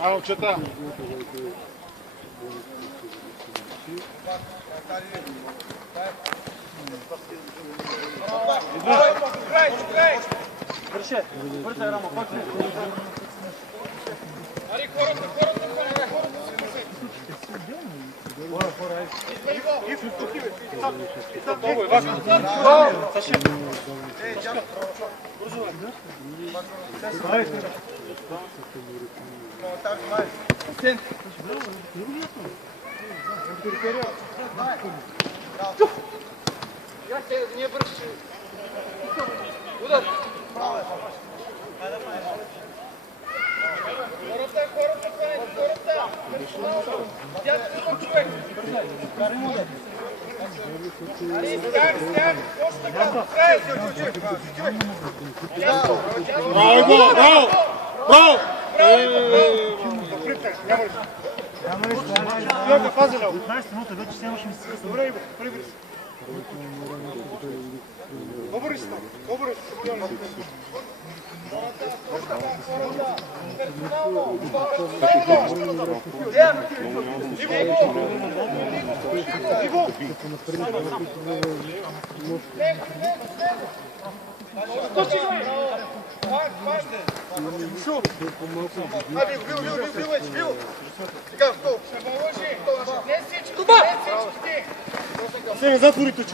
Ало, чета. Върши! Върши, Рамо, пак не. Ари, хората! Много е важно. Саши! Не бърши! Удар!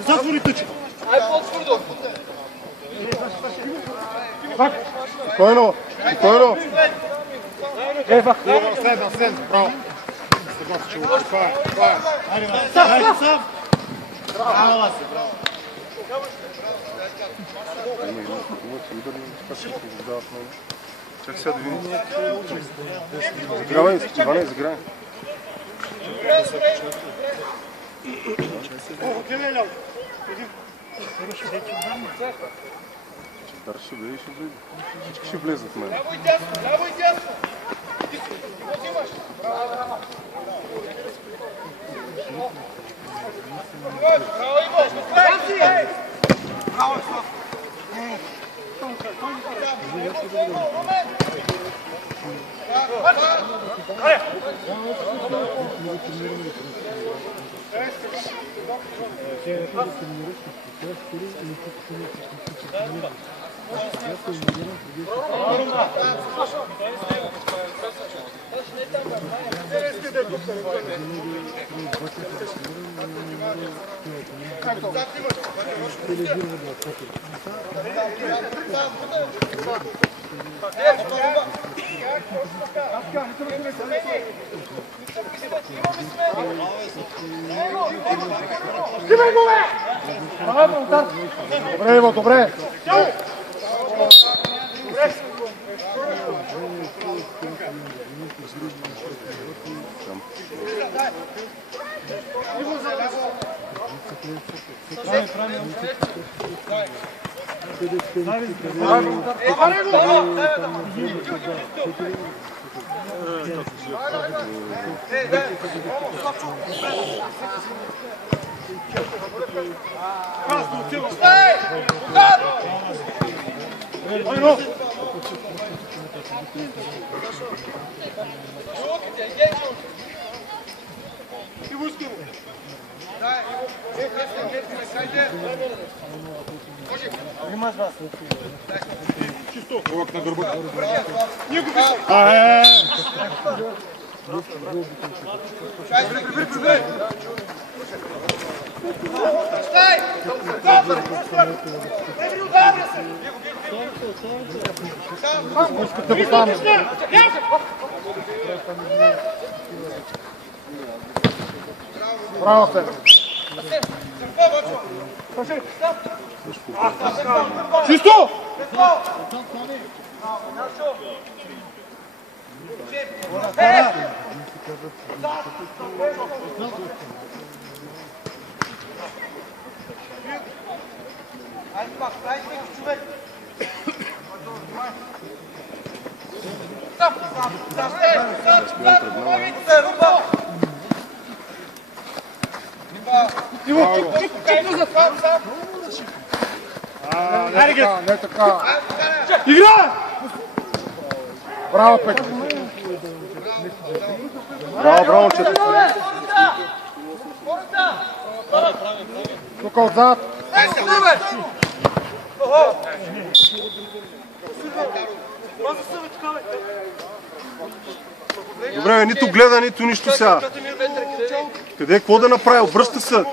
Затвори тъче! Ай, по-твърдо! Спокойно! Следно, право! Сам! Браво, Чак сега да видим. Загравай, Иване, загравай. Читар ще бъде и ще влезе. Всички ще влезат в мен. Ляво и дясно! Отимаш! Браво, Иво! Браво, Добре, Иво, добре! Чисто. Лък на гърба. Не го писай. Стай! Добър! Еври удавя се! Искате го там. Браво сте! Чисто! Айде пак, айде човек! Stop! Не така. Игра! Браво, Петко. Браво, че. Тук отзад. Добре, нито гледа, нито нищо сега. Къде, какво да направи? Обръща се.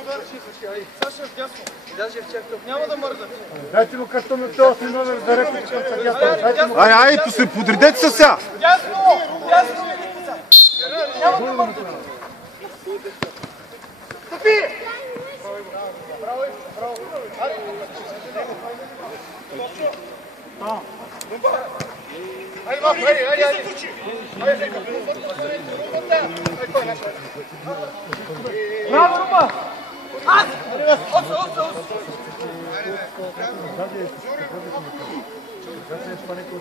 Няма да мърда. Дайте му като ми този номер да ръка. Ай, се подредете се сега. Ясно! Ясно! Няма да мърда. Стъпи! Браво, браво. Браво, Руба!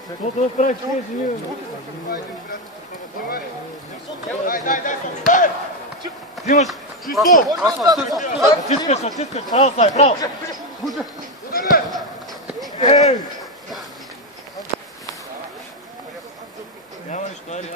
Какво да прави, че е живи? Взимаш! Чисто! Натискаш, право стай, право! Няма нищо, айде.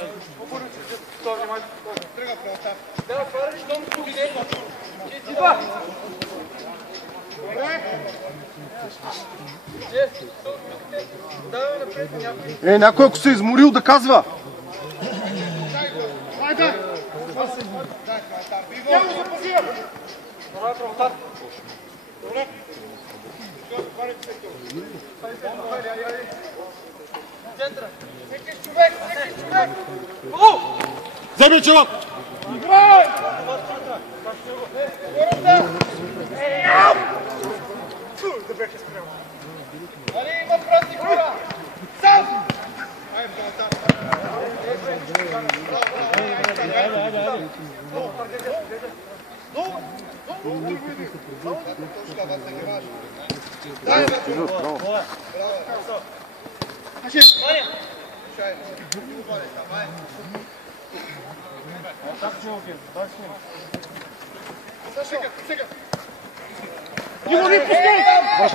Някой ако се е изморил да казва. Вземи челът! Али има празник хора! Сам!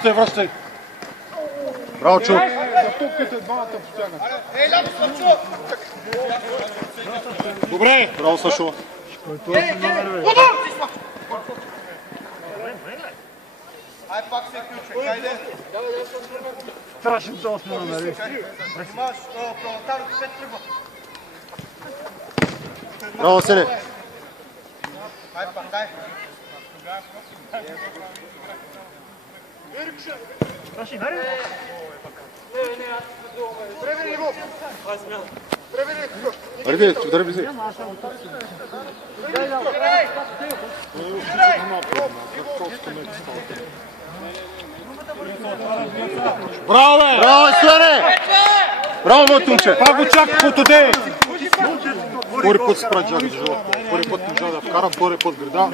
Връщай. Браво, Чу. Добре. Браво, Сашо. Ай, пак се включва. Хайде. Страшен този номер. Имаш провокатор от 5 тръгва. Браво, Сене. Ай, пак, дай. Превери го! Превери го! Ариде, удари близи. Браво, бе! Браво, Сене! Браво, моят момче! Пак го чаках от оде! Втори път се прави джага до живота. Втори път не можа да вкара, втори път града.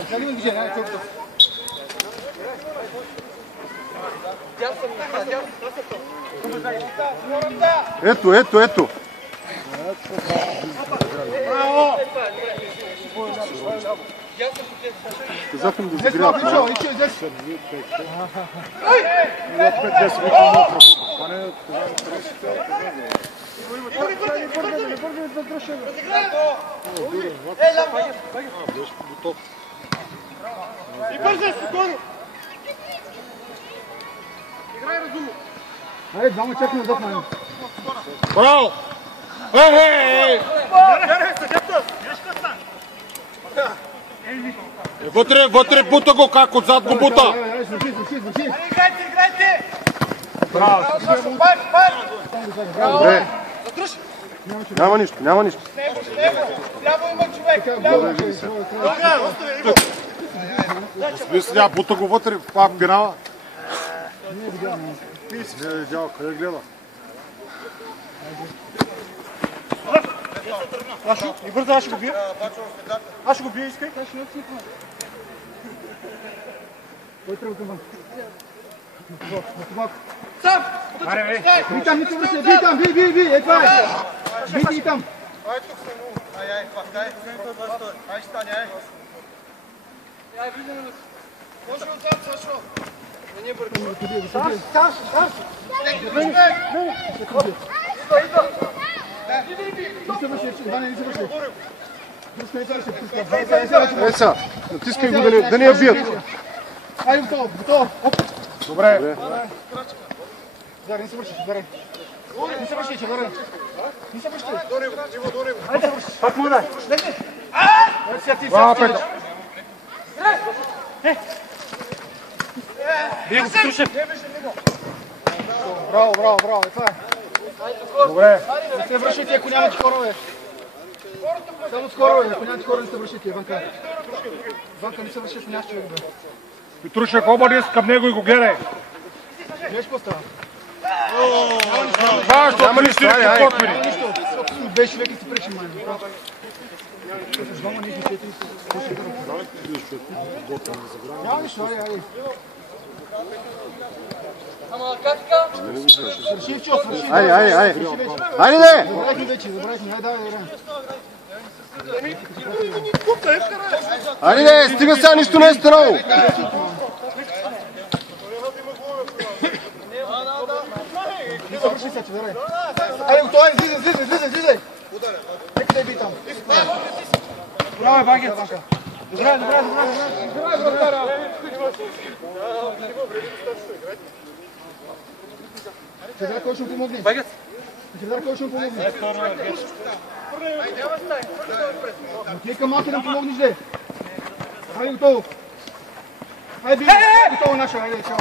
Ето. Казах им да загряват. И бързай, спокойно! Играй разумно! Айде, двама чакаме назад на него. Браво! Вътре бута го, как отзад го бута! Играйте! Браво! Добре! Няма нищо. Ляво има човек! Вие сега бута го вътре, пак генала. Не е видял, къде гледа? И бързо, аз ще го бия. Аз ще го бия, искай. Кой трябва да вън? Сам! Би там, би! Е това е! Би там! Ай, тук съм много. Ай, пак, дай. Ай, стане, ай. Може отзад, защо? Да не бъркай. Саш! Еца, натискай го да не я бият. Айде, готово. Добре. Даре, не се върши, даре. Не се върши, че даре. Не се върши. Айде, Пак му дай. Браво, Петър. Бие го, Петрушев. Браво, това е. Добре. Не се вършите, ако нямате скорове. Само скорове, ако нямате скорове, не се вършите, Ванка. Ванка, не се вършите, нямаш човек, бе. Петрушев, обадис към него и го гледай. Гледаш какво става? Няма нищо, Няма нищо. Беше човек и си пречи, май. Няма нищо, айде. Свърши, Ивчо, свърши. Айде, не! Забравихме вече, айде, давай. Айде, не! Стига сега, нищо не е станало. Не се върши сега, че дарай. Айде, готово, излизай. Нека да я би там. Браво, Багет. Добре. Секретар, кой ще му помогне? Багет. Секретар, кой ще му помогне? Отиди към малки да му помогнеш, де. Айде, готово. Айде, би. Готово, наша, айде, чао.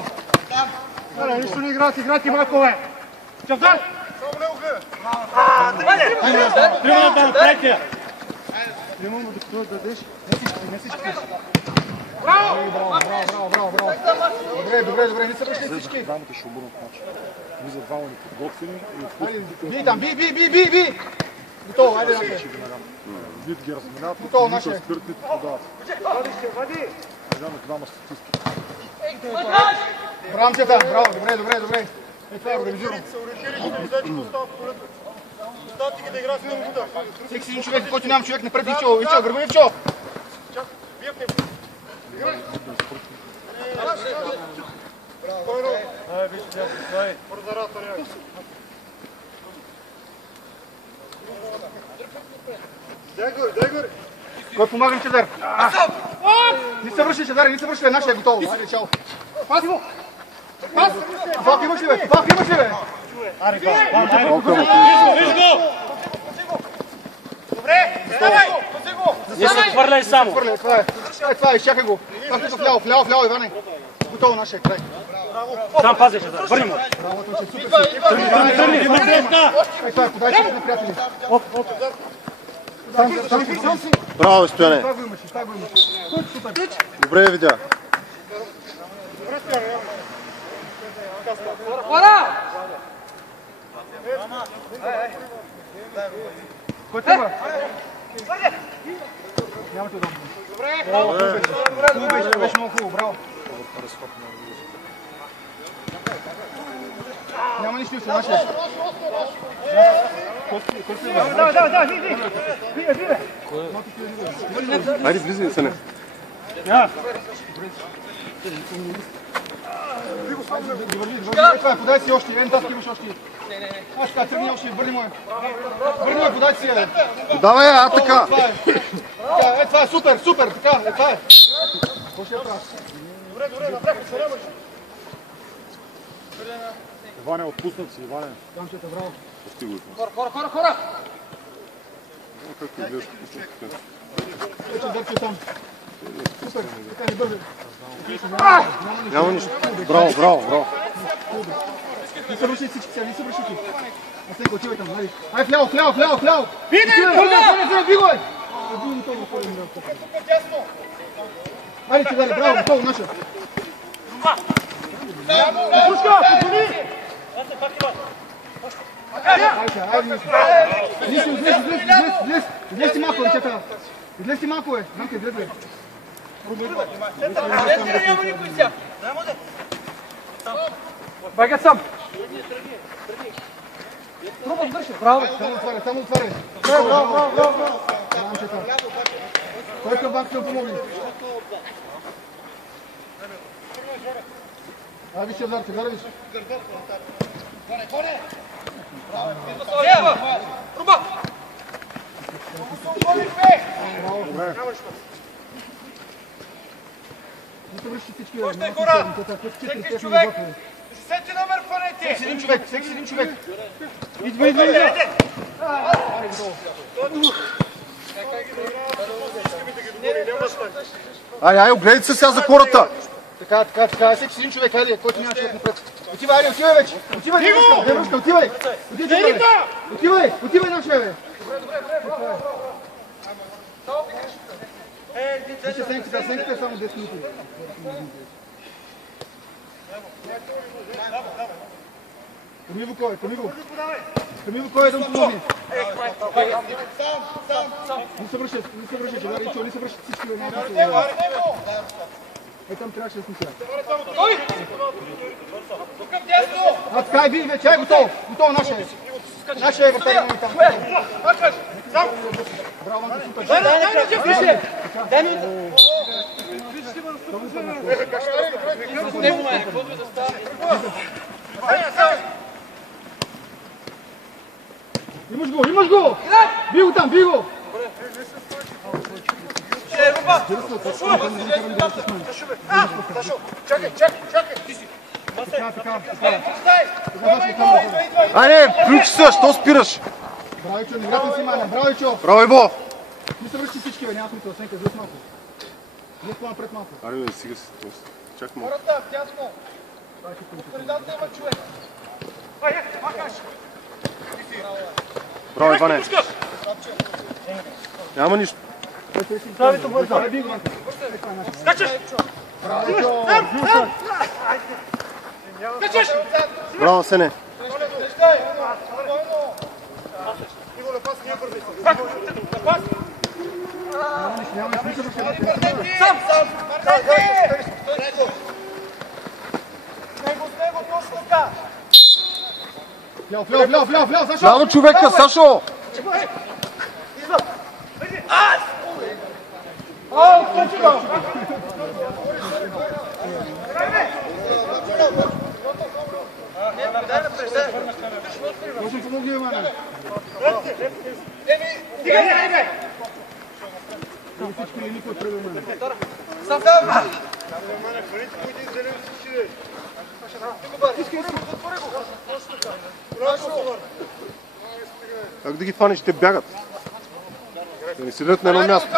Айде, нищо не играти малко, бе. Чавдар! Само не угъде. Тримата на третия. Тримата, докато дадеш. Не всички. Браво! Добре, не се връщай всички. Двамата ще обърнат матча. Ми за двама ни подготвени. Би там, би! Готово, айде напред. Нито ги разминават, Готово, нито наше. спират, нито подават. Вземат двама статисти. Брамчета, браво, добре. Това е организирано. Оставате ги да играят с него вода. Всеки си един човек, който няма човек, напред Ивчо, гърба Ивчо. Дай горе. Кой помагам, Чедар? Не се връщай, Чедар, нашия е готово. Айде, чао. Паси го! Пас! Фалк имаш ли, бе? Добре, ставай! Не се отвърляй само. Това е, изчакай го. Вляво, Иване. Готово, нашия край. Сам пазиш, върни му. Браво, това е супер. Това е, подайте на приятели. Сам си. Браво, Стояне. Това го имаш. Супер. Добре видя. Кой трябва? Нямате удобно. Добре. Беше много хубаво, браво. Няма нищо ще нашия. Давай, Айде, влизай, Съне. Подай си още, един таски имаш още. Аз така, тръгни още, върни му. Подай си, бе. Давай, така. Това е супер, така, това е. Добре, направо се нямаш. Иване, отпуснат си, Иване. Дамчета, браво. Хора! Как ти гледаш по чуките? Вече дърче там. Супер, така не бързай. Няма нищо. Браво. Не се връщай всички сега, Аз нека отивай там, нали? Ай, вляво! Биде! Биго, бе! Айде, Чедаре, браво, готово, наша. Пушка, позвони! Излезте малко, дечета. Излезте малко, бе. Намка, излез, бе. Няма никой сега. Багат сам. Браво, само отваряй. Браво. Кой към банк ще помогне? Айде, Чевдар, Чевдар, виж. Руба! Не се връщи всички. Още хора! Всеки човек! Сети номер фанете! Всеки един човек. Идва, идва, идва! Ай, огледайте се сега за хората! Така, всеки един човек, айде, който няма човек напред. Отивай, айде, отивай вече! Отивай, не връща, отивай! Отивай, нашия, бе! Вижте сенките е само 10 минути. Камило кой е да му помогне? Не се връщат, Чевдар, не се връщат всички, бе, няма. Там трябваше да сме. А така е, вие вече, готово, нашия е. Нашия е в терена и там. Браво, Ванка, супер. Дай ми! Имаш го! Би го там, би го! Айде, включи се, що спираш? Браво, Ичо, не играта си маня, браво, Ичо! Браво, Иво! Не се връщи всички, бе, няма смисъл, Сенка, злез малко. Злез по-напред малко. Айде, бе, сега си, чак малко. Хората, тясно! Средата има човек! Браво, Иване! Няма нищо. Би го, Ванка. Скачаш! Качаш! Браво, Сене! Иво, на пас, ние бързи! Няма смисъл, Сам! С него, точно така! Вляв, Сашо! Браво, човека, Сашо! Точно помогни, Ивана. Всички ли никой отреда мене? Сам! Как да ги фаниш, те бягат. Да не седят на едно място.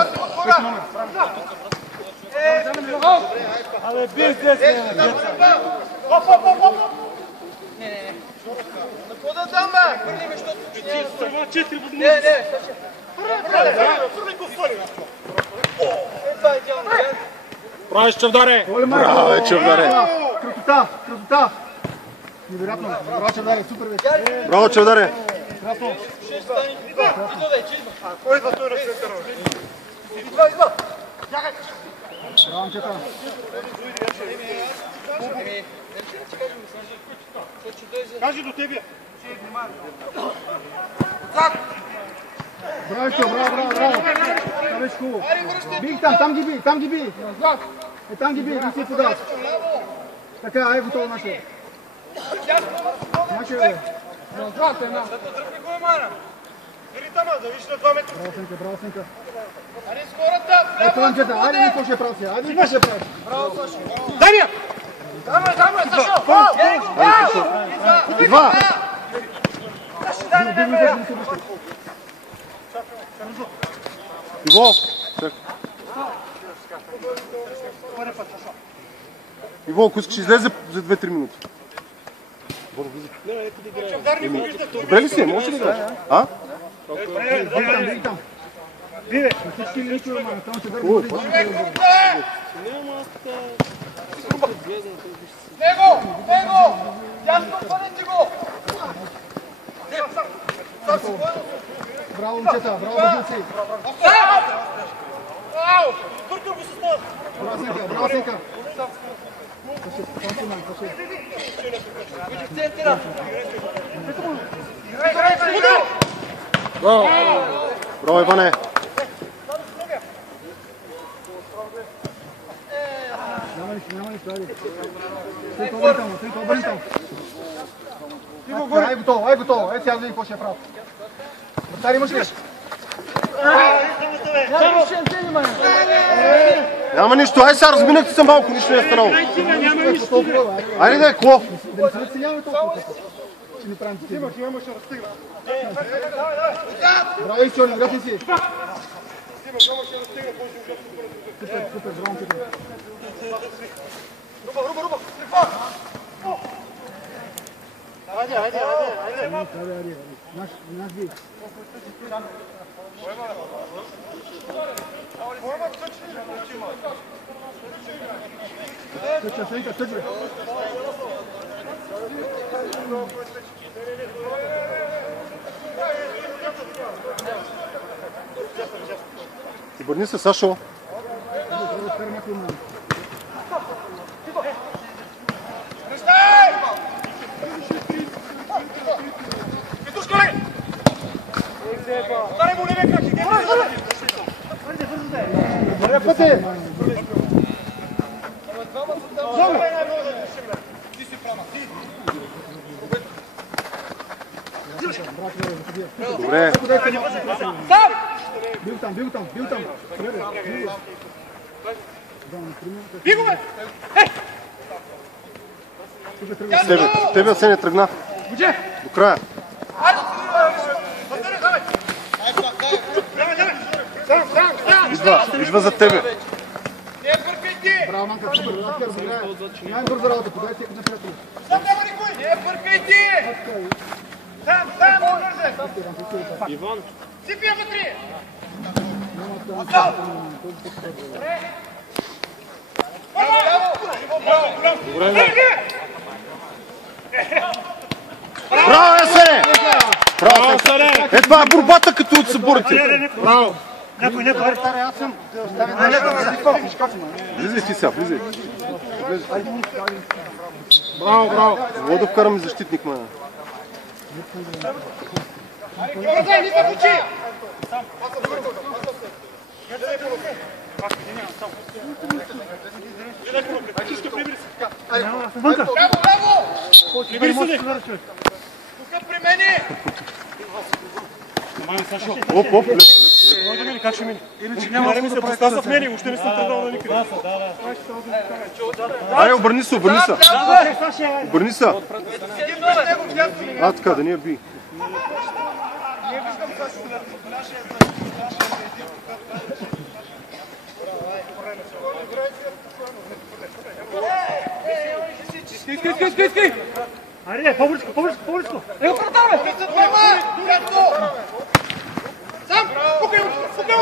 Абе, бих здесь, Оп! Какво да дам, бе? Хвърли ме, защото... Не. Това е идеално. Правиш, Чевдаре! Браво, Чевдаре! Красота! Невероятно. Браво, Чевдаре, супер вече. Браво, Чевдаре! Кой идва той на центъра? Идва! Браво, Анчета. Кажи до тебе! Браво, Ичо, браво. Това беше хубаво. Би там ги би. Там ги би, не си подал. Така, е готово нашия. Нашия, бе. Дръпни го, Емана! Бери тама, да виж на 2 метра. Браво, Сенка. Аре с хората! Ето, Анчета, айде никой ще прави сега. Айде никой ще прави. Браво, Сашо! Дай ми! Даме, Сашо! Идва! Иво! Иво, ако искаш, излезе за 2-3 минути. Добре ли си? Може ли да играеш? А? Би там. Всички ли никой, ама, там ще дърги. Него! Ясно, пънете го! Браво, момчета, браво, бежанци. Браво, Сенка. Браво, Иване! Няма Ай готово. Ето сега видим какво ще е право. Вратар имаш ли? Няма нищо, ай сега разминахте се малко, нищо не е станало. Айде да е, ко? Браво, Исчони, графи си. Супер, браво, Тико. Руба! Хайде. Наш бий. Тъч, бе. Обърни се, Сашо. Добре. Бил там. Бигове! Тебе се не тръгна. До края. Идва за тебе. Браво, Манка, супер. Най-бърза работа, подай си на приятели. Не бъркайте! Сам, бързе! Иван. Сипия вътре! Браво, Ясене! Браво, Ясене! Е, това е борбата, като се борите. Браво! Някой. Аз съм. Влизай ти сега, влизай. Браво. Мога да вкараме защитник, ма. Браво! Тук при мене! Оп. Иначе няма да се поставя в мене, още не съм тръгнал на никъде. Ай, обърни се. Обърни се. Така, да не я би. Скай! Айде, по-близко! Его протарвай! Сам! Пукай от тук! Супер!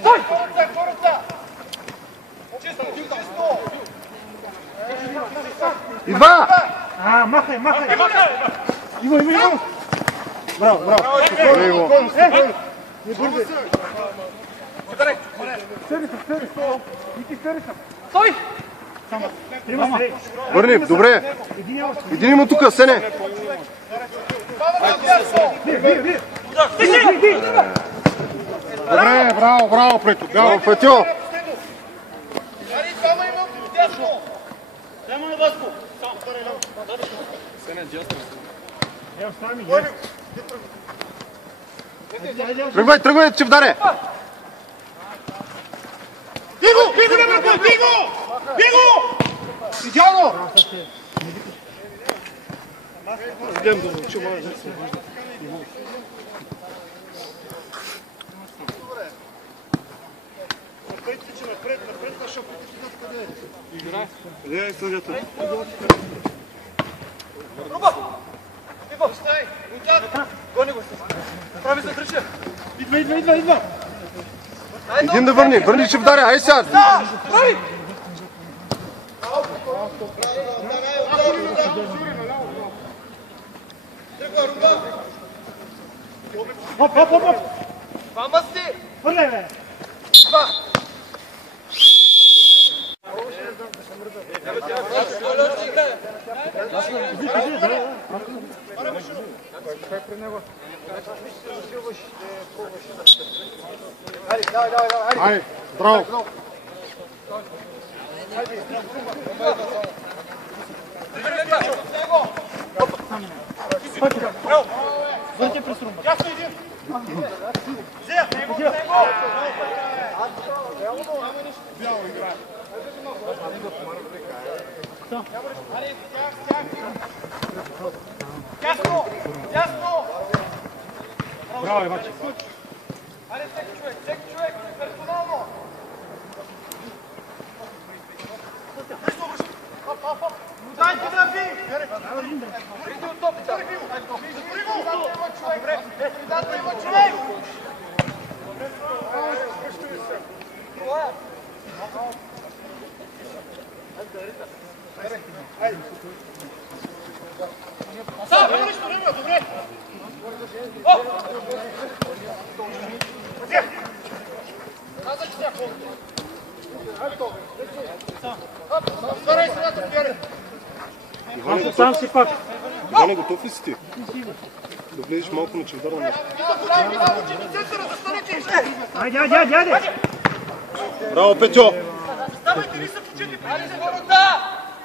Стой! Чисто! Идва! Махай! Иво! Браво. Добре, Иво. Не бързай. Стой! Върни, добре. Един има тук, Сене. Добре, браво, Претю. Браво, Претю. Тръгвай, че вдаре. Биго! Идеално! Идем да научим, Напред, защото къде е? Играй. Къде е съдята? Руба! Иво, стай! Гони го се! Прави се тръче! Идва! Един да върни, че вдаре, ай сега! Прави! Хоп! Мама си! Хвърляй, бе! Два! Айде, здраво! Ясно! Ясно! Браво, Иваче. Айде, всеки човек, персонално! Дайте да би! Приди от топата! Дайте има човек! Сам си пак. Иване, готов ли си ти? Да влезеш малко на чевдара на... Айде! Браво, Петьо! Ставайте ли са в очите? Айде, скората!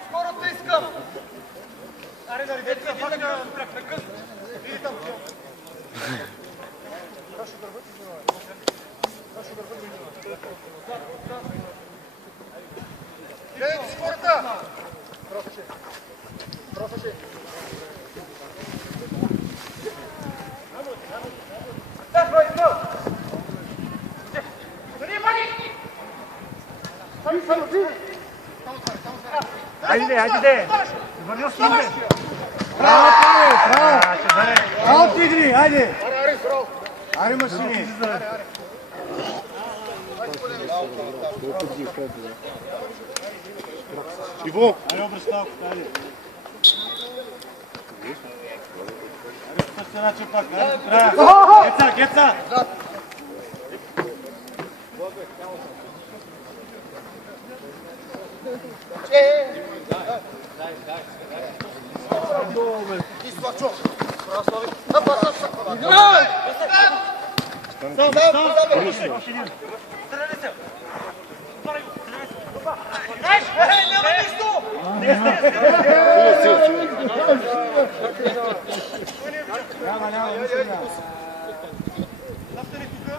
Скората искам! Аре, да ребята, пак прекъс. Види там, гледайте скората! Профеше. Айде! Върни основе! Браво, тигри, айде! Аре, машини! Иво! Геца!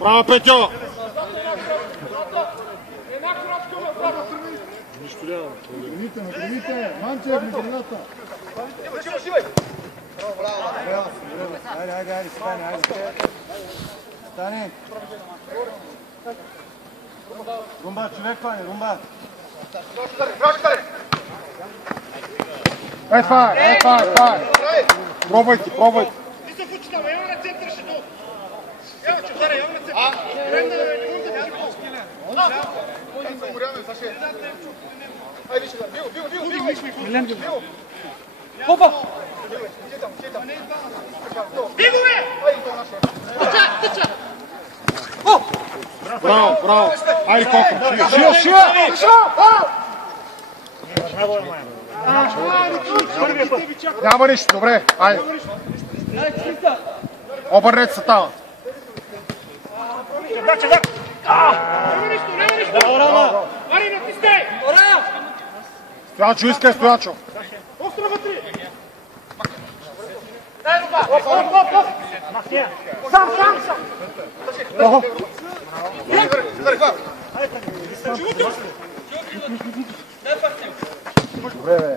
Браво, Петьо! Накривите, Манчев, на граната. Айде, стане. Румба, човек, пане, румба. Е, това е. Пробвайте. Ти се фучи там, ява на център ще долу. Ява, че ударя, ява на център. Време да не мунда, да не бил. Опа! Бигове! Браво! Айде, колко! Няма нищо, добре, айде. Обърнете се там. Ари, натискай! Стоячо, искай, Стоячо. Остро вътре! Сам!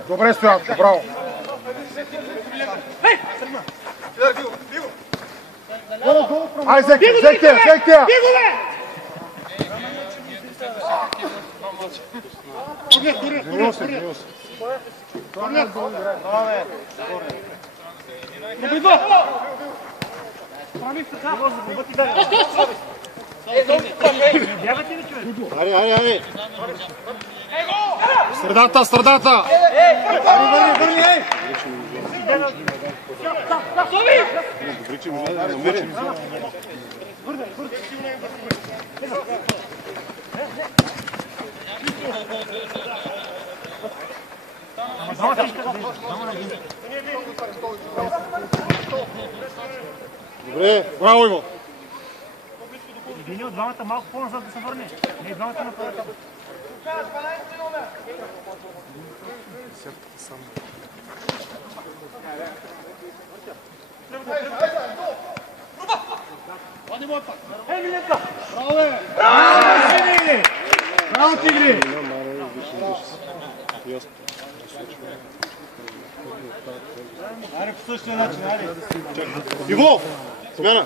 Добре, Стоячо, браво. Ай, взех те! Айде! Средата! Добре, че може да намерим. Добре, браво, Иво! Един от двамата малко по-назад да се върне. Не, двамата напред. Браво, тигри! Аре, по същия начин, аре. Иво! Смяна!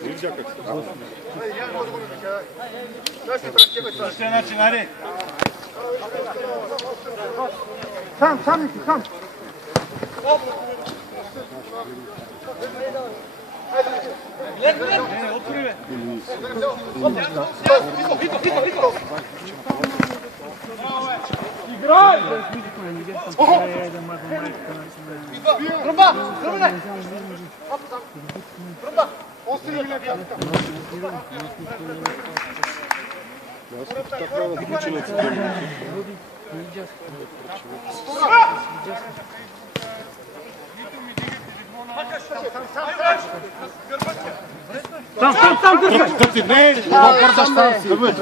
Не видя как се. По същия начин, аре. Сам, Ники, сам. Не, отвори, бе. Играй! Румба! Румба! Румба! Остри ми лека. Там, държай! Да ти не! Това бързаш там си! Тръгвай!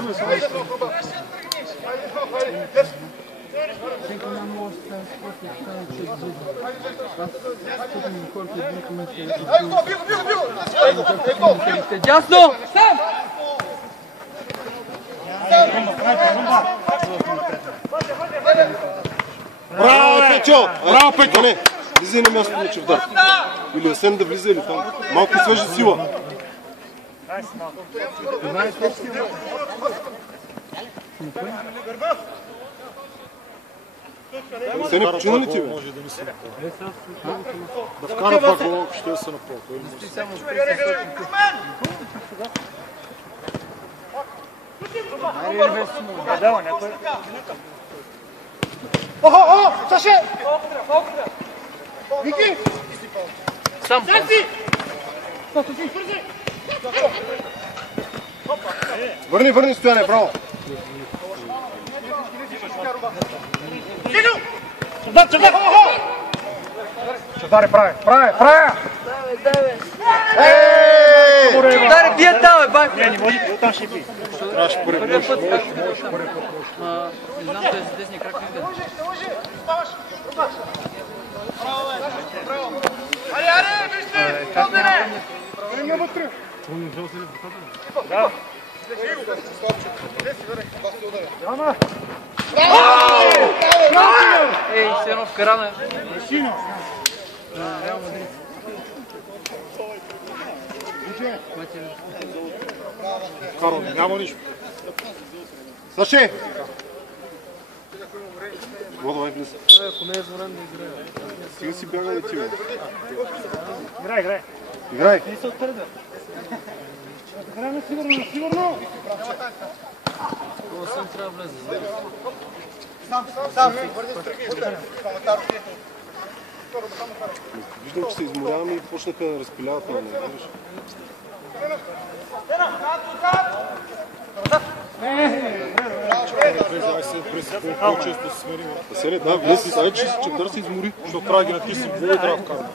Дясно! Сам! Браво, Петьо! Браво, Петьо! Не! Влизай на място на Чевдар. Или Асен да влиза, или там. Малко свежа сила. Асен е почина ли ти, бе? Да вкара два гола, ако ще са на пол. О, Саше! Ники! Сам! Върни, Стояне, браво! Чавдаре, прави! Чавдаре, бие там, бе, бай! Не може, там ще би. Трябваше Първият път така. Не знам, че с десния крак не иде. Аре, вижте! Кълдене! Ей, все едно вкарана. Реал Мадрид. Карл, няма нищо. Саше! Какво давай влиза? Сега си бяга да ти, бе. Играй. Играй! Не се отпреда. Играме сигурно! Сам трябва да влезе. Виждам, че се изморяваме и почнаха да разпиляват на мен. По-често се смирим. Аселе, да, влез си, сега че Чевдар се измори. Защото трябва да ги натиснем, гол и трябва да вкарам.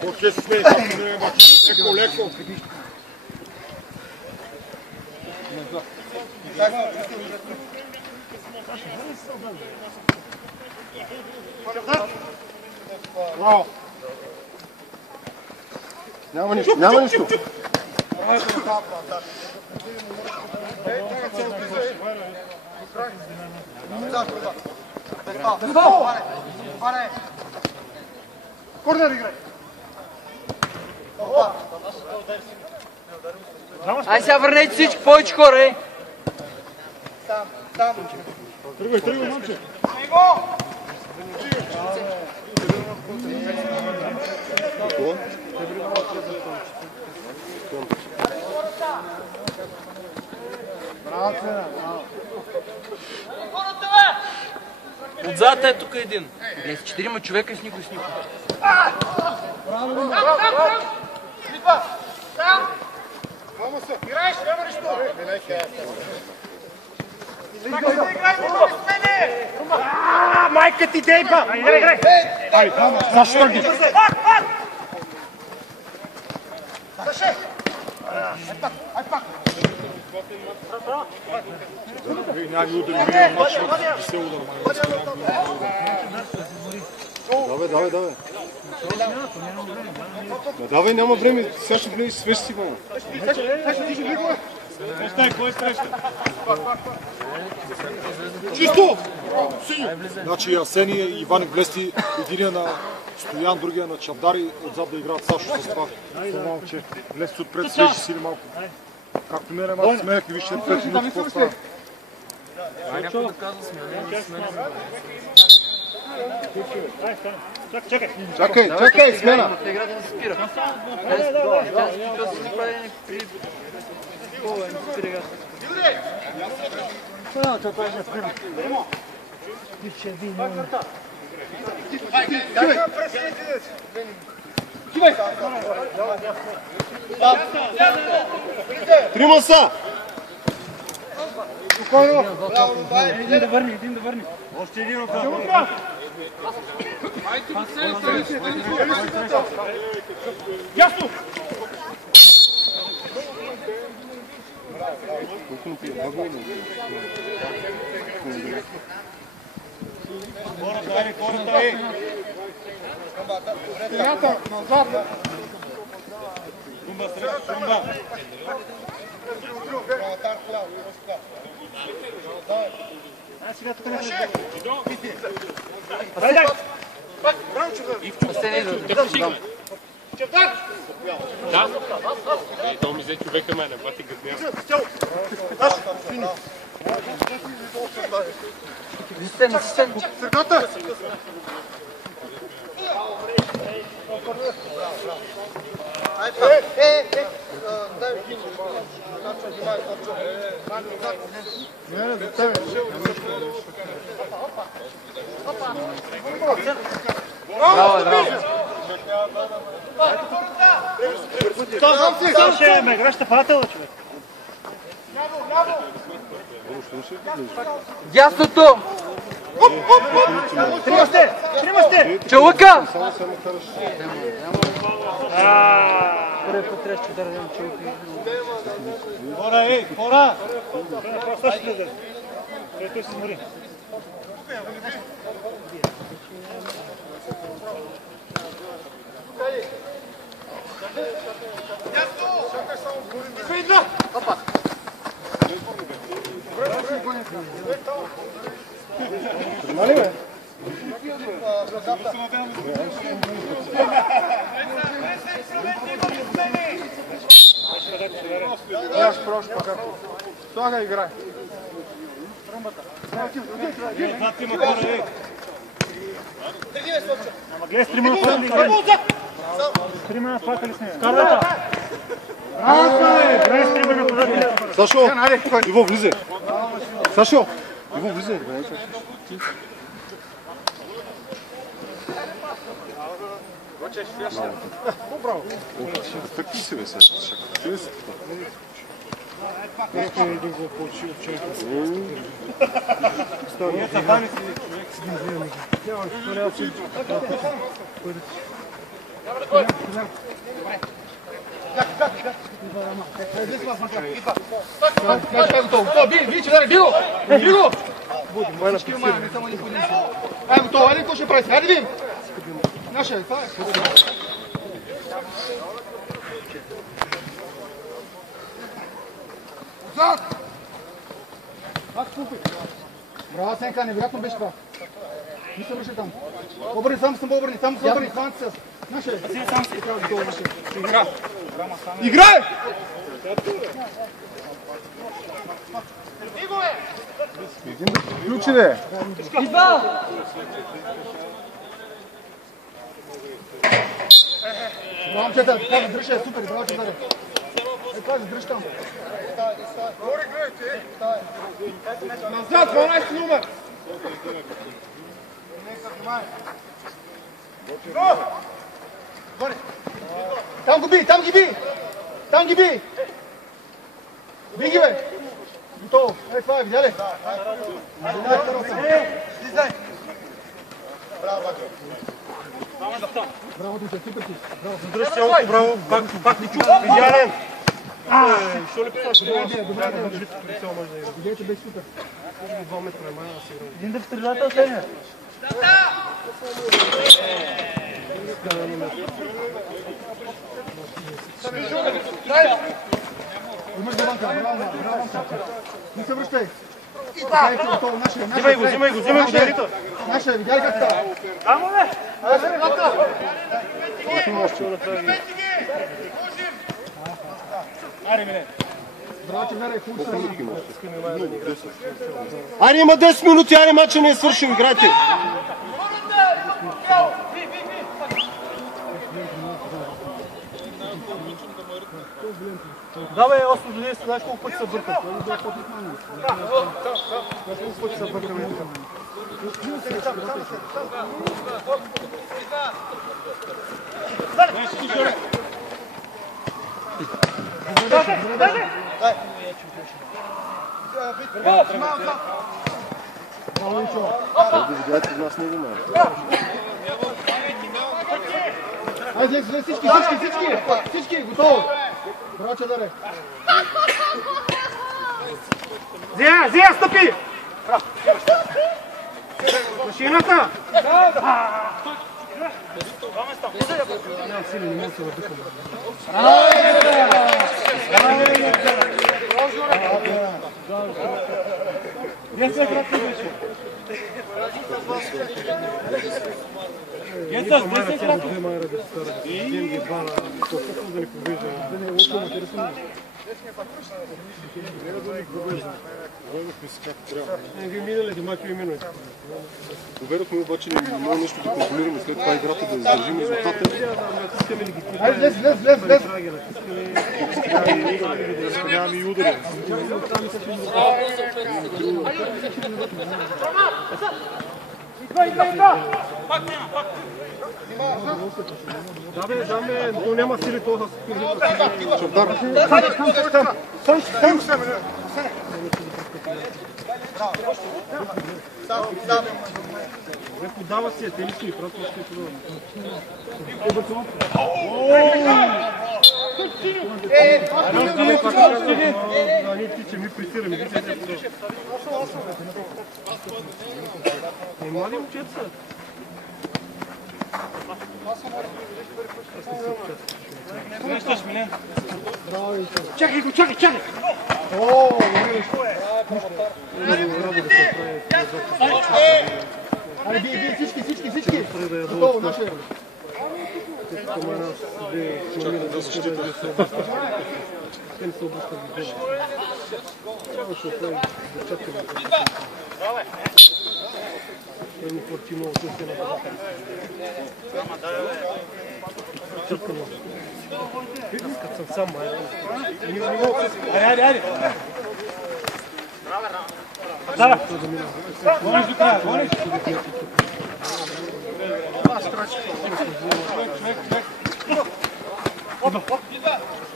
По-често сме и там не бачи. Леко. Браво! Няма нищо. Корнер играй! Ай сега върнете всички, повече хора, ей! Тръгвай, момче. Отзад е тук един. Не, с 4 човека и с никой. Играеш, няма нищо! Майка ти дейба! Играй! Ай, Сашо тръгни. Саше! Няма ги удари, минал матч, не се удар. Давай. Давай, няма време. Сега ще влезеш свеж си, мама. Саше, ти ще влигаме! Кой среща? Чисто! Значи Асения и Иваник Блести, единия на Стоян, другия на Чавдари, отзад да играят Сашо с това. Това че Блести отпред свежи сили малко. Както мене малко смеях и вижте 5 минути какво става. Чакай, смена! Играта не се спира. Трима са! Един да върни. Още един ръка. Ясно! Хората е. Стената, назад. Румба срещу румба. Сега тук не. Хайде! Да. И то ми взе човека мене, бати гъдня. Сърката! Ще ме играш нападател, човек. Дясното! Трима сте! Чалъка! Хора, ей, хора! Също да. Той се смори. Слагай, играй. Отзад има хора, ей. Ама гледай, трима на пътли. Трима на плакали с нея. Карлата! Гледай, трима на податели. Сашо, Иво влизай. Сашо, Иво влизай. Какви си бе сега? Ай, готово, айде, какво ще правите? Айде, видим! Наша, това е. Отзад! Браво, Сенка, невероятно беше това. Мисля беше там. Обърни, сам съм обърни, сам се обърни, сам се. Наша, сам се. Игра! Играй! Един да включи, бе. Браво, момчета, така задръж е супер, браво, че даде. Така задръж там. Назад, 12 номер! Там го би, там ги би! Там ги би! Би ги, бе! Готово. Ей, това е, видя ли? Слизай! Браво, Дуче, супер си. Браво. Задръж цялото, браво. Пак ни чух. Идеален. Що ли писаш? Добре, идеята беше супер. Един да стрелятел следния. Имаш деванка, браво, браво. Не се връщай. Взимай го, Дарито. Наша, видя ли как става? Амо бе! Аре, мине. Браво, че вяра е хубаво. Аре, има 10 минути, аре, матча не е свършил, играйте. Давай, 8 години, знаеш колко пъти се бъркат. Колко пъти се бъркаме. Айде, всички, готово. Браво, Чадаре. Зия, стъпи! Машината! Доверихме обаче не мога нещо да контролираме, след това играта да издържим резултата. Айде, лез. Нямаме и удари. Даме, но няма сили това да Чавдар. Не подава си, те лични, просто ще подава. Ние птиче, ми пресираме. Не млади момчета. Чакай го! Айде, бий, всички. Готово, наше. Айде. Дара. Гониш до края, гониш.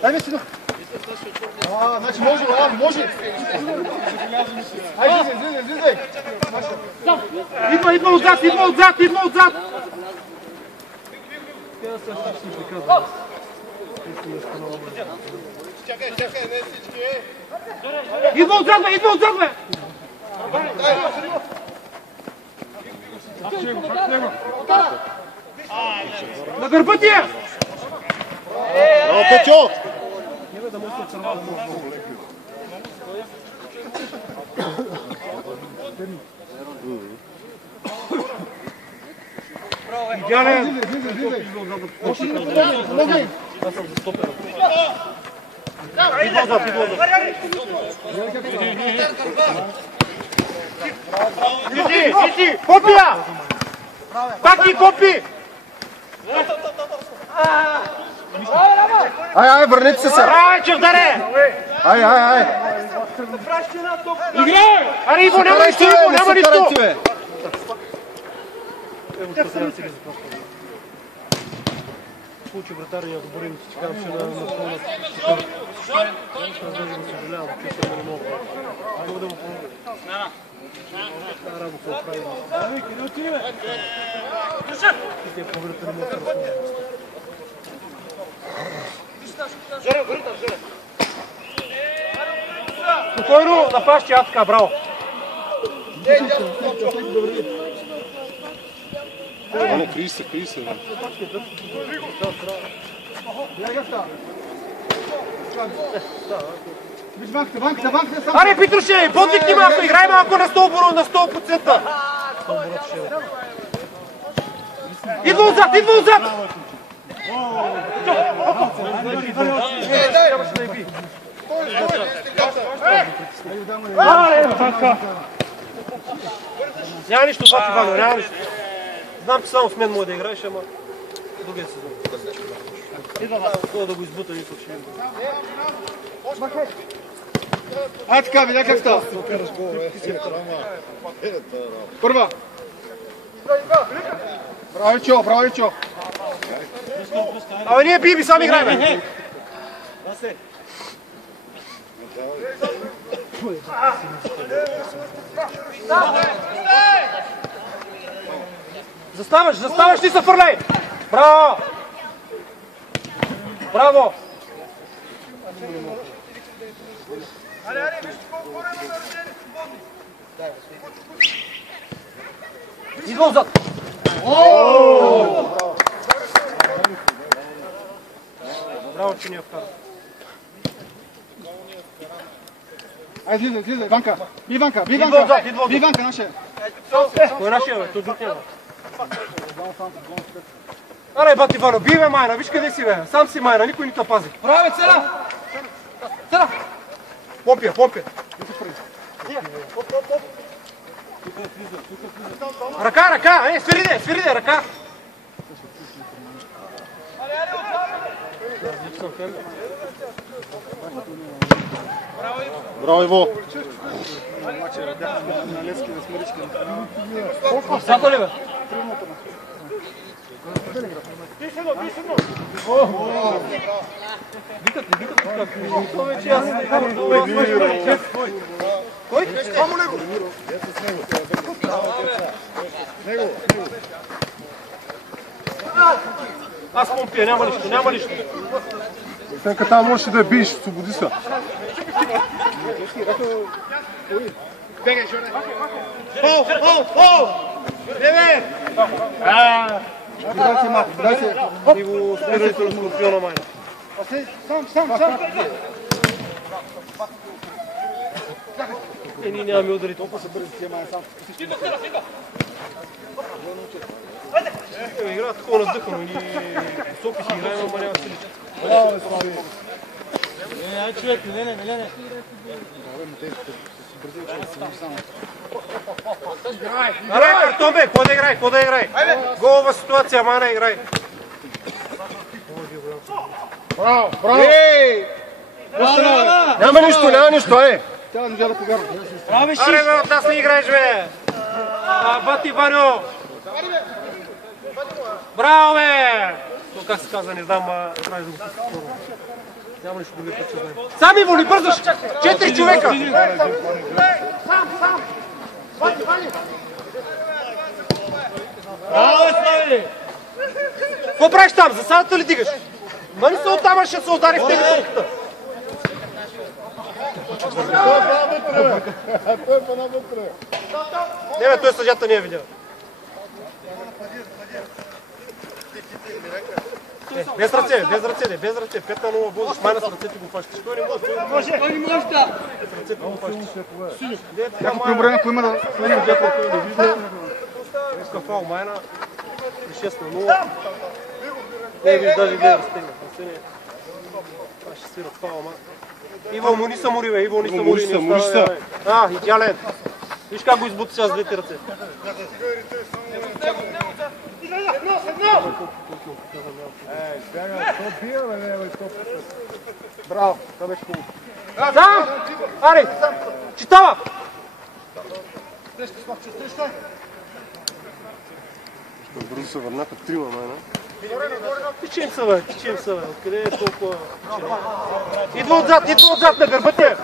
Дай си. Значи може. Айде, излизай. Идва отзад! Чакай, не всички. Идва отзад, бе! На гърба ти е! Браво, Петьо! Идеален! Иди! Копия! Паки, копи! Ай, върнете се сега! Ай, Чавдаре! Ай! Играй! Аре, Иво, няма нищо! Получи вратаря, я доборим, че казвам, че да напълнат. Съжалявам, че съм не мога. Мога да му помогна. Тази работа оправи. Те поверите не могат да разпълнят. Спокойно, да пащи атака, браво! Крий се. Виж банката сам. Аре, Петруше, подвикни малко, играй малко на 100%. Идва отзад! Няма нищо, пак Ивано, няма нищо. Знам, че само с мен може да играеш, ама другия сезон. Това да го избута и съобщи. Ай така, видя как става. Първа. Браво, Ичо. Абе, ние биби, сам играем. Заставаш, ти се фърляй! Браво! Идва отзад! Браво, че ни я вкара. Айде, излизай, Ванка. Би Ванка, нашия. Кой е нашия, бе? Той друг няма. Аре, бати Вано, би бе, майна, виж къде си, бе. Сам си, майна, никой не те пази. Браво, бе, Цена! Помпия. Ръка, свири, ръка. Браво, Иво! Сато ли, бе? Кой? Само него! Аз помпия, няма нищо. Тенка там можеш да я биеш, освободи се. Хол! Леве! Дай се. И го спирането на скорпиона, майна. Сам. Ние нямаме удари толкова. Играят такова наздъхано и високи си играем, ама няма силичка. Човек, Милене. Аре, картон бе, какво да играй? Голова ситуация, ама не играй. Браво! Няма нищо, ай! Тя не да повярва. Аре, бе, от нас не играеш, бе! Бати Ваню! Браво, бе! То как се казва, не знам, трябва да го пуска скоро. Няма нищо друго път, че знаем. Сами воли, бързаш! 4 човека! Сам! Вани! Браво, Слави! Какво правиш там? Засадата ли дигаш? Мани се оттам, ще се удари в тебе топката. Не, бе, той съдята не е видял. Без ръце. 5-0 возиш, майна с ръцете го фащаш. Той не може. Той не може да. С ръцете го фащаш. Ако приборена, ако има да сменим дето. Иска фал, майна. 6-0. Не, виж, даже не разтегна. Това ще свират фал, ама. Иво му ни са мори, бе. Мори са. Идеален. Виж как го избута сега с двете ръце. Браво, това беше хубаво. Сам! Аре! Читава! Бързо се върнаха трима, майна. Тичем се, бе. Откъде е толкова... Идва отзад на гърба те!